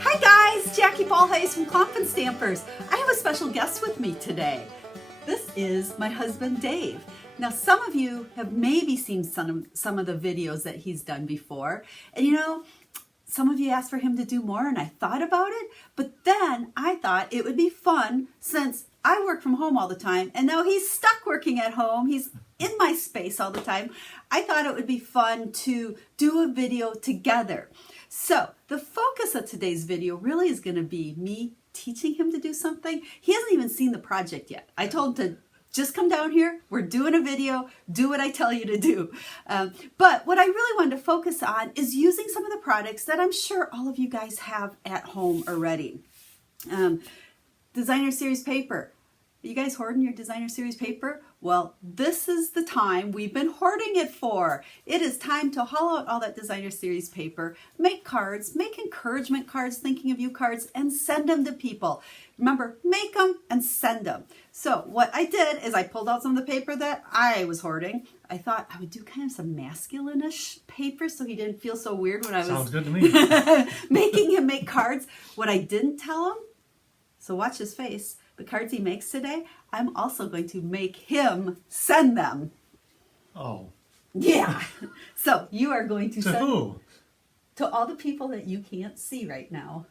Hi guys, Jackie Bolhuis from Klompen Stampers. I have a special guest with me today. This is my husband Dave. Now some of you have maybe seen some of the videos that he's done before, and you know, some of you asked for him to do more and I thought about it, but then I thought it would be fun since I work from home all the time and now he's stuck working at home. He's in my space all the time. I thought it would be fun to do a video together. So the focus of today's video really is going to be me teaching him to do something. He hasn't even seen the project yet. I told him to just come down here. We're doing a video. Do what I tell you to do. But what I really wanted to focus on is using some of the products that I'm sure all of you guys have at home already. Designer series paper. Are you guys hoarding your designer series paper? Well, this is the time we've been hoarding it for. It is time to haul out all that designer series paper, make cards, make encouragement cards, thinking of you cards, and send them to people. Remember, make them and send them. So what I did is I pulled out some of the paper that I was hoarding. I thought I would do kind of some masculine-ish paper so he didn't feel so weird when I was Sounds good to me. making him make cards. What I didn't tell him, so watch his face, the cards he makes today, I'm also going to make him send them. Oh. Yeah. So you are going to To send who? to all the people that you can't see right now.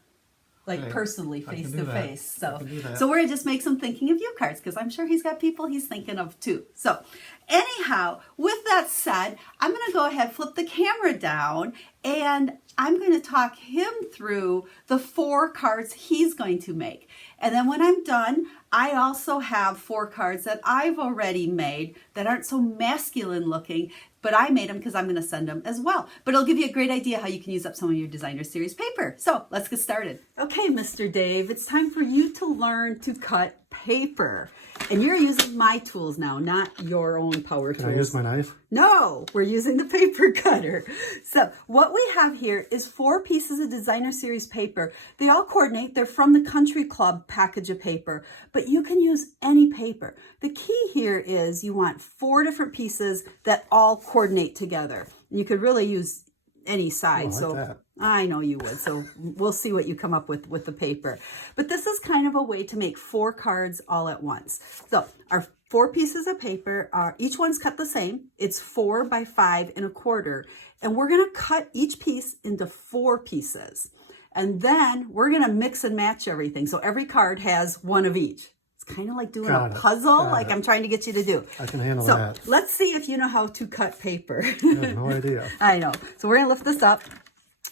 Like Okay. personally, I can face do to that. face. I can do that. So we're gonna just make some thinking of you cards because I'm sure he's got people he's thinking of too. So anyhow, with that said, I'm gonna go ahead, flip the camera down, and I'm gonna talk him through the 4 cards he's going to make. And then when I'm done, I also have 4 cards that I've already made that aren't so masculine looking, but I made them because I'm going to send them as well. But it'll give you a great idea how you can use up some of your designer series paper. So let's get started. Okay, Mr. Dave, it's time for you to learn to cut paper. And you're using my tools now, not your own power tools. Can I use my knife? No, we're using the paper cutter. So what we have here is 4 pieces of designer series paper. They all coordinate. They're from the Country Club package of paper, but you can use any paper. The key here is you want 4 different pieces that all coordinate together. You could really use any size. Oh, I like that. I know you would. So we'll see what you come up with the paper. But this is kind of a way to make 4 cards all at once. So our 4 pieces of paper are, each one's cut the same. It's 4 by 5 1/4. And we're going to cut each piece into 4 pieces. And then we're going to mix and match everything. So every card has one of each. It's kind of like doing a puzzle, like I'm trying to get you to do. I can handle that. So let's see if you know how to cut paper. I have no idea. I know. So we're going to lift this up.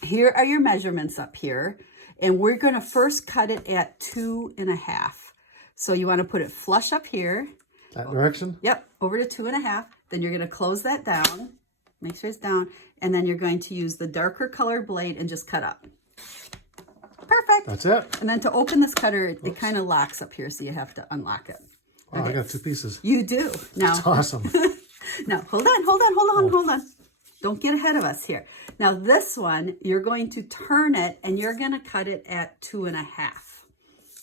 Here are your measurements up here. And we're going to first cut it at 2 1/2. So you want to put it flush up here. That direction? Yep, over to 2 1/2. Then you're going to close that down. Make sure it's down. And then you're going to use the darker colored blade and just cut up. Perfect. That's it. And then to open this cutter, it kind of locks up here, so you have to unlock it. Wow, Okay. I got 2 pieces. You do. Now, That's awesome. now, hold on. Don't get ahead of us here. Now, this one, you're going to turn it, and you're going to cut it at 2 1/2.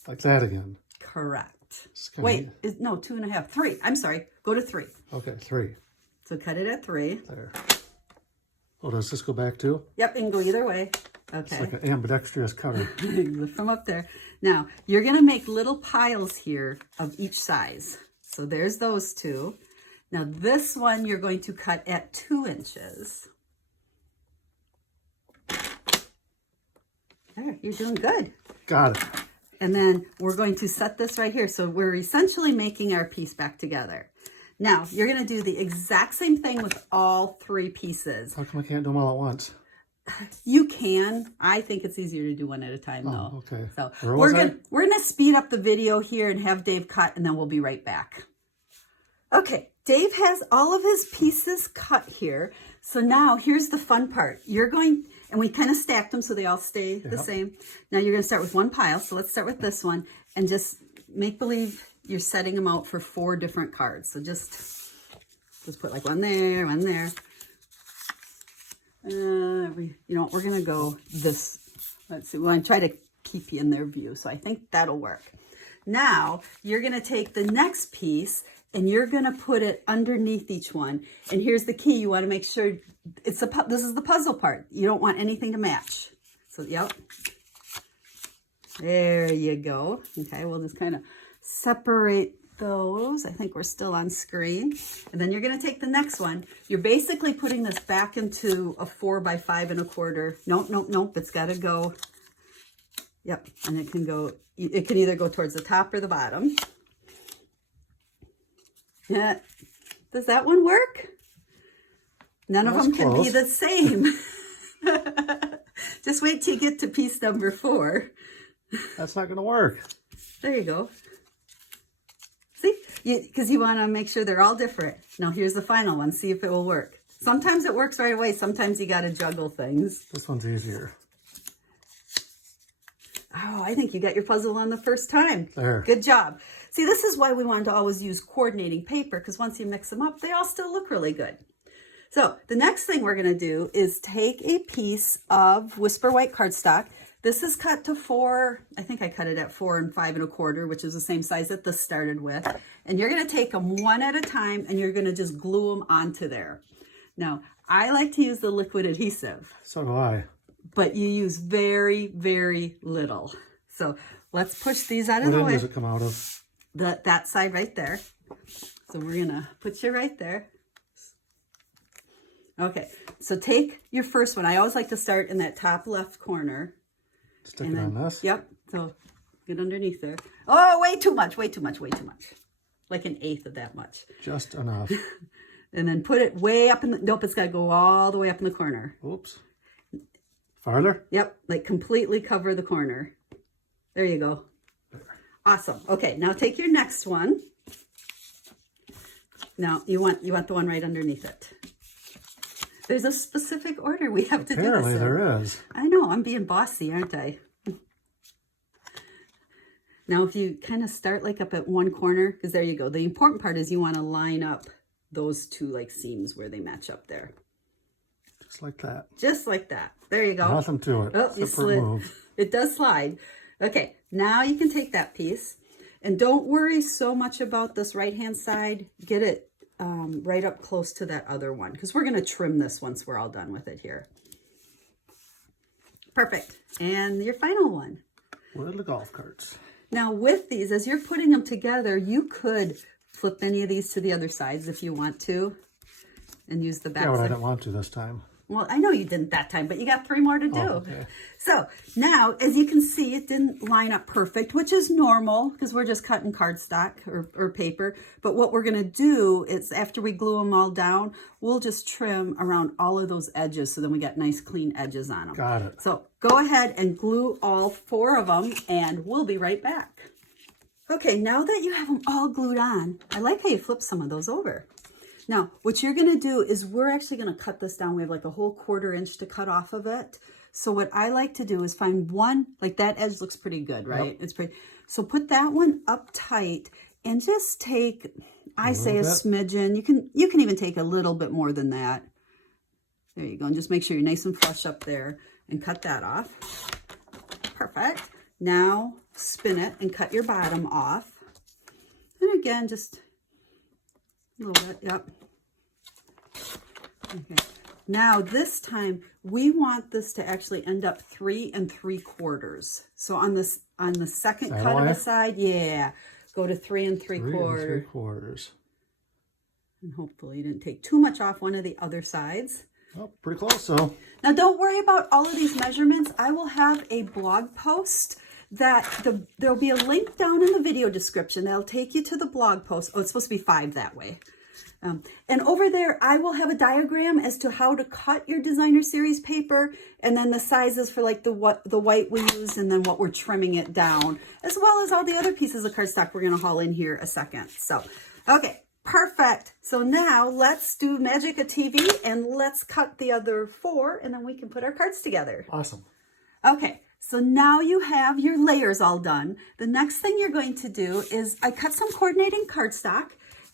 Like that again. Correct. Wait. No, 2 1/2. 3. I'm sorry. Go to 3. Okay, 3. So cut it at 3. There. Oh, does this go back too? Yep, it can go either way. Okay. It's like an ambidextrous cutter. From up there. Now, you're going to make little piles here of each size. So there's those 2. Now, this one you're going to cut at 2 inches. There, you're doing good. Got it. And then we're going to set this right here. So we're essentially making our piece back together. Now, you're going to do the exact same thing with all 3 pieces. How come I can't do them all at once? You can. I think it's easier to do one at a time, though. Oh, okay. So Where was we're gonna speed up the video here and have Dave cut, and then we'll be right back. Okay, Dave has all of his pieces cut here. So now here's the fun part. You're going, and we kind of stacked them so they all stay the same. Now you're gonna start with one pile. So let's start with this one, and just make believe you're setting them out for 4 different cards. So just put like one there, one there. You know, we're going to go this. Let's see. Well, I try to keep you in their view. So I think that'll work. Now, you're going to take the next piece and you're going to put it underneath each one. And here's the key. You want to make sure this is the puzzle part. You don't want anything to match. So, yep. There you go. Okay, we'll just kind of separate those. I think we're still on screen. And then you're going to take the next one. You're basically putting this back into a 4 by 5 1/4. Nope, nope, nope. It's got to go. Yep, and it can go. It can either go towards the top or the bottom. Yeah. Does that one work? None of them can be the same. Just wait till you get to piece number 4. That's not going to work. There you go. See? Because you want to make sure they're all different. Now here's the final one. See if it will work. Sometimes it works right away. Sometimes you got to juggle things. This one's easier. Oh, I think you got your puzzle on the first time. There. Good job. See, this is why we wanted to always use coordinating paper, because once you mix them up, they all still look really good. So the next thing we're going to do is take a piece of Whisper White cardstock. This is cut to 4. I think I cut it at 4 and 5 1/4, which is the same size that this started with. And you're going to take them one at a time, and you're going to just glue them onto there. Now, I like to use the liquid adhesive. So do I. But you use very, very little. So let's push these out of the What way. end does it come out of? That side right there. So we're going to put you right there. Okay, so take your first one. I always like to start in that top left corner. Stick it on this? Yep, so get underneath there. Oh, way too much, way too much, way too much. Like an eighth of that much. Just enough. And then put it way up in the, nope, it's got to go all the way up in the corner. Oops. Farther? Yep, like completely cover the corner. There you go. Awesome. Okay, now take your next one. Now, you want the one right underneath it. There's a specific order we have to do this in. Apparently there is. I know, I'm being bossy, aren't I? Now, if you kind of start like up at one corner, because there you go. The important part is you want to line up those two like seams where they match up there. Just like that. Just like that. There you go. Nothing to it. Oh, you slid. Move. It does slide. Okay, now you can take that piece. And don't worry so much about this right-hand side. Get it right up close to that other one, because we're going to trim this once we're all done with it here. Perfect. And your final one. What are the golf carts? Now with these, as you're putting them together, you could flip any of these to the other sides if you want to and use the back Yeah, but side. I didn't want to this time. Well, I know you didn't that time, but you got 3 more to do. Oh, okay. So now, as you can see, it didn't line up perfect, which is normal because we're just cutting cardstock or paper. But what we're going to do is after we glue them all down, we'll just trim around all of those edges so then we got nice clean edges on them. Got it. So go ahead and glue all 4 of them and we'll be right back. Okay, now that you have them all glued on, I like how you flip some of those over. Now, what you're going to do is we're actually going to cut this down. We have like a whole 1/4 inch to cut off of it. So what I like to do is find one, like that edge looks pretty good, right? Yep. It's pretty. So put that one up tight and just take, I say a smidgen. You can even take a little bit more than that. There you go. And just make sure you're nice and flush up there and cut that off. Perfect. Now spin it and cut your bottom off. And again, just a little bit, yep. Okay. Now this time we want this to actually end up 3 3/4. So on the second cut of the side, yeah, go to 3 3/4. 3 3/4. And hopefully you didn't take too much off one of the other sides. Oh, pretty close though. Now don't worry about all of these measurements. I will have a blog post that there'll be a link down in the video description that'll take you to the blog post. Oh, it's supposed to be 5 that way. And over there, I will have a diagram as to how to cut your designer series paper and then the sizes for like the white we use and then what we're trimming it down, as well as all the other pieces of cardstock we're going to haul in here a second. So, okay, perfect. So now let's do magic of TV and let's cut the other 4 and then we can put our cards together. Awesome. Okay. So now you have your layers all done. The next thing you're going to do is I cut some coordinating cardstock,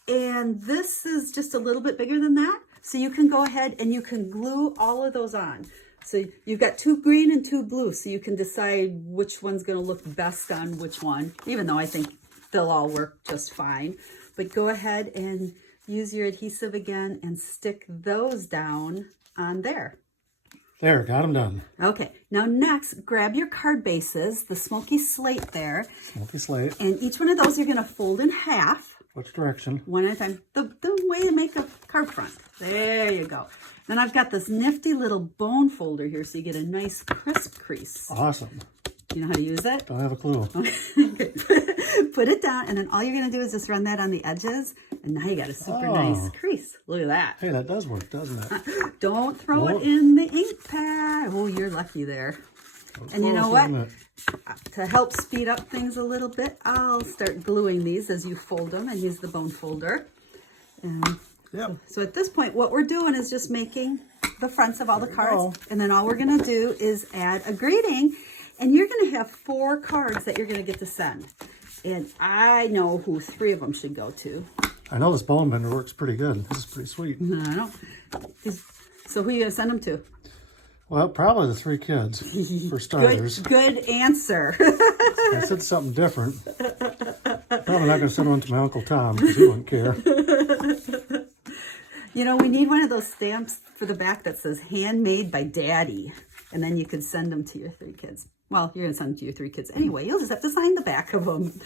and this is just a little bit bigger than that. So you can go ahead and you can glue all of those on. So you've got 2 green and 2 blue, so you can decide which one's going to look best on which one, even though I think they'll all work just fine. but go ahead and use your adhesive again and stick those down on there. There, got them done. Okay, now next, grab your card bases, the smoky slate there. Smoky slate. And each one of those you're going to fold in half. Which direction? One at a time. The way to make a card front. There you go. Then I've got this nifty little bone folder here so you get a nice crisp crease. Awesome. You know how to use it? Don't have a clue. Okay. Put it down, and then all you're going to do is just run that on the edges, and now you got a super nice crease. Look at that. Hey, that does work, doesn't it? Don't throw it in the ink pad. Oh, you're lucky there. And you know what? To help speed up things a little bit, I'll start gluing these as you fold them and use the bone folder. So at this point, what we're doing is just making the fronts of all the cards. And then all we're going to do is add a greeting. And you're going to have 4 cards that you're going to get to send. And I know who 3 of them should go to. I know this bone bender works pretty good. This is pretty sweet. I know. So who are you going to send them to? Well, probably the 3 kids, for starters. Good answer. I said something different. Probably not going to send one to my Uncle Tom because he wouldn't care. You know, we need one of those stamps for the back that says handmade by Daddy. And then you could send them to your 3 kids. Well, you're going to send them to your 3 kids anyway. You'll just have to sign the back of them.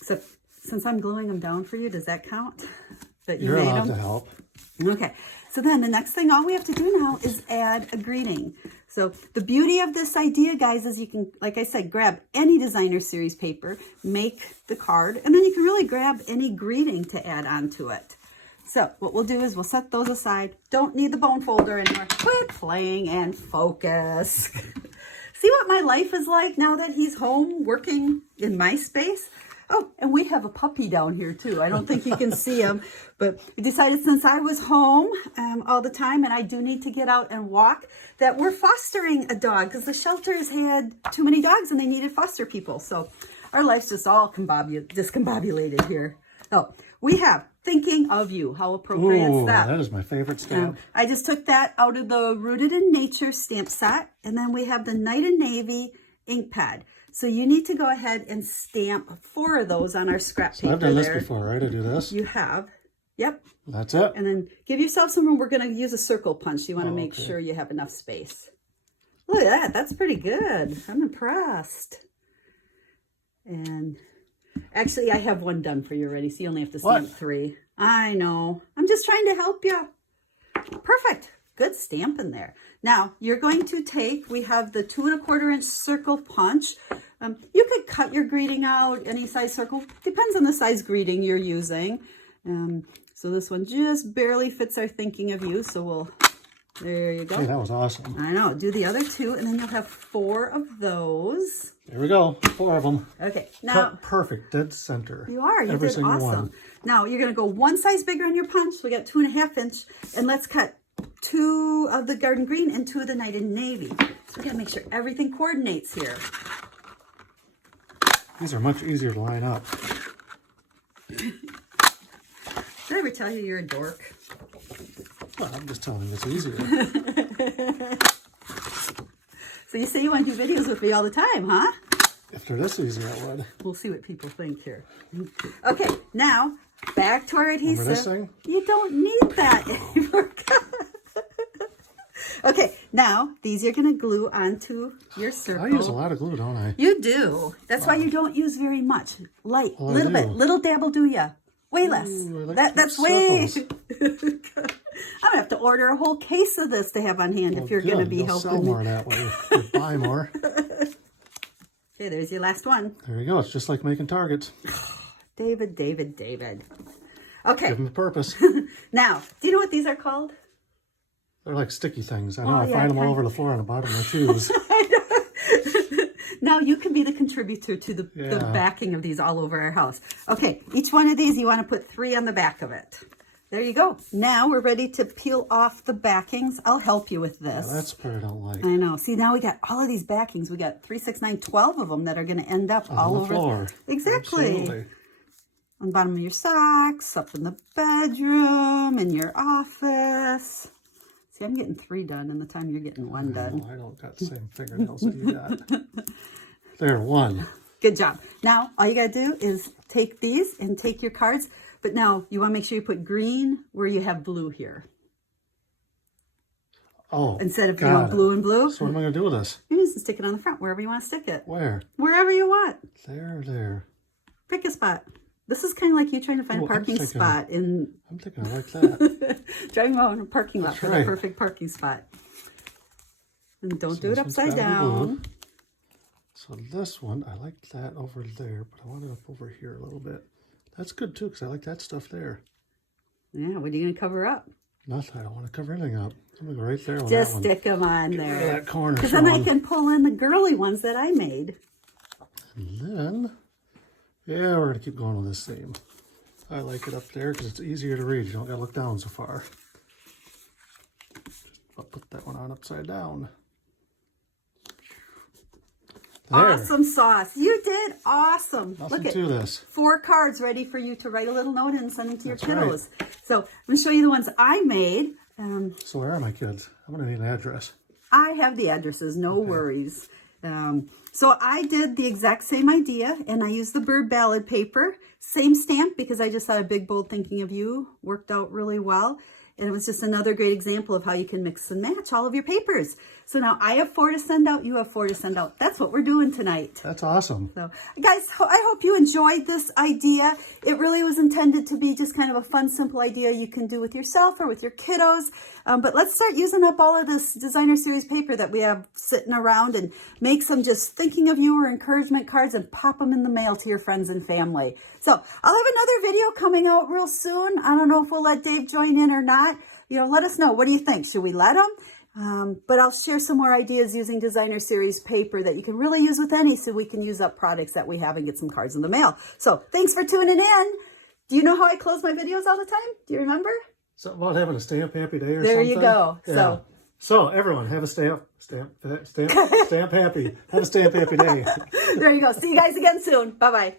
So since I'm gluing them down for you, does that count? That you You're made allowed them? to help. Okay. So then the next thing, all we have to do now is add a greeting. So the beauty of this idea, guys, is you can, like I said, grab any designer series paper, make the card, and then you can really grab any greeting to add onto it. So what we'll do is we'll set those aside. Don't need the bone folder anymore. Quit playing and focus. See what my life is like now that he's home working in my space? Oh, and we have a puppy down here too. I don't think you can see him, but we decided since I was home all the time and I do need to get out and walk, that we're fostering a dog because the shelters had too many dogs and they needed foster people. So our life's just all discombobulated here. Oh, we have Thinking of You. How appropriate is that? That is my favorite stamp. I just took that out of the Rooted in Nature stamp set. And then we have the Night and Navy ink pad. So you need to go ahead and stamp 4 of those on our scrap paper. I've done this before, right? I do this. You have. Yep. That's it. And then give yourself some room. We're going to use a circle punch. You want to make sure you have enough space. Look at that. That's pretty good. I'm impressed. And actually, I have one done for you already, so you only have to stamp 3. I know. I'm just trying to help you. Perfect. Good stamp in there. Now, you're going to take, we have the 2 1/4 inch circle punch. You could cut your greeting out, any size circle. Depends on the size greeting you're using. So this one just barely fits our Thinking of You. So we'll, there you go. Hey, that was awesome. I know. Do the other 2, and then you'll have 4 of those. There we go. 4 of them. Okay. Now, cut perfect, dead center. You are. You Every did single awesome. one. Now you're going to go 1 size bigger on your punch. We got 2 1/2 inch, and let's cut 2 of the garden green and 2 of the night and navy. So we got to make sure everything coordinates here. These are much easier to line up. Did I ever tell you you're a dork? Well, I'm just telling you it's easier. So you say you want to do videos with me all the time, huh? If they're this easy, I would. We'll see what people think here. Okay, now back to our adhesive. Remember this thing? You don't need that anymore. Okay, now these you're going to glue onto your circle. I use a lot of glue, don't I? You do. That's why you don't use very much. Light, Well, little I bit, do. little dabble do ya. Way less. Ooh, I like That's keep way. circles. I'm gonna have to order a whole case of this to have on hand if you're Good. going to be You'll helping sell me. more that way. Or buy more. Okay, there's your last one. There you go. It's just like making targets. David. Okay, Give them a purpose. now, do you know what these are called? They're like sticky things. I know. Oh, I yeah, find them all kind over the floor on the bottom of my shoes. Now you can be the contributor to the backing of these all over our house. Okay, each one of these you want to put 3 on the back of it. There you go. Now we're ready to peel off the backings. I'll help you with this. Yeah, that's the part I don't like. I know. See, now we got all of these backings. We got 3, 6, 9, 12 of them that are going to end up all on the over. floor. Exactly. Absolutely. On the bottom of your socks, up in the bedroom, in your office. See, I'm getting 3 done in the time you're getting 1 done. No, I don't got the same fingernails that you got. There, 1. Good job. Now, all you got to do is take these and take your cards. But now, you want to make sure you put green where you have blue here. Oh, instead of blue and blue. So what am I going to do with this? You just stick it on the front, wherever you want to stick it. Where? Wherever you want. There. Pick a spot. This is kind of like you trying to find a parking spot in... I'm thinking I like that. Driving around a parking lot for the perfect parking spot. And don't do it upside down. So this one, I like that over there, but I want it up over here a little bit. That's good too, because I like that stuff there. Yeah, what are you going to cover up? Nothing. I don't want to cover anything up. I'm going to go right there on Just that one. stick them on Get there. rid of that corner. Because then I can pull in the girly ones that I made. And then, yeah, we're going to keep going with this theme. I like it up there because it's easier to read. You don't got to look down so far. I'll put that one on upside down. There. Awesome sauce. You did awesome. Nothing Look at to this. 4 cards ready for you to write a little note in and send them to your That's kiddos. So I'm going to show you the ones I made. So where are my kids? I'm going to need an address. I have the addresses, no worries. So I did the exact same idea, and I used the bird ballad paper. Same stamp, because I just thought a big, bold thinking of you worked out really well. And it was just another great example of how you can mix and match all of your papers. So now I have 4 to send out, you have 4 to send out. That's what we're doing tonight. That's awesome. So guys, I hope you enjoyed this idea. It really was intended to be just kind of a fun, simple idea you can do with yourself or with your kiddos. But let's start using up all of this designer series paper that we have sitting around and make some just thinking of you or encouragement cards and pop them in the mail to your friends and family. So I'll have another video coming out real soon. I don't know if we'll let Dave join in or not. You know, let us know. What do you think? Should we let him? But I'll share some more ideas using designer series paper that you can really use with any, so we can use up products that we have and get some cards in the mail. So thanks for tuning in. Do you know how I close my videos all the time? Do you remember? Something about having a stamp happy day or there something. You go. Yeah. So everyone, have a stamp happy. Have a stamp happy day. There you go. See you guys again soon. Bye-bye.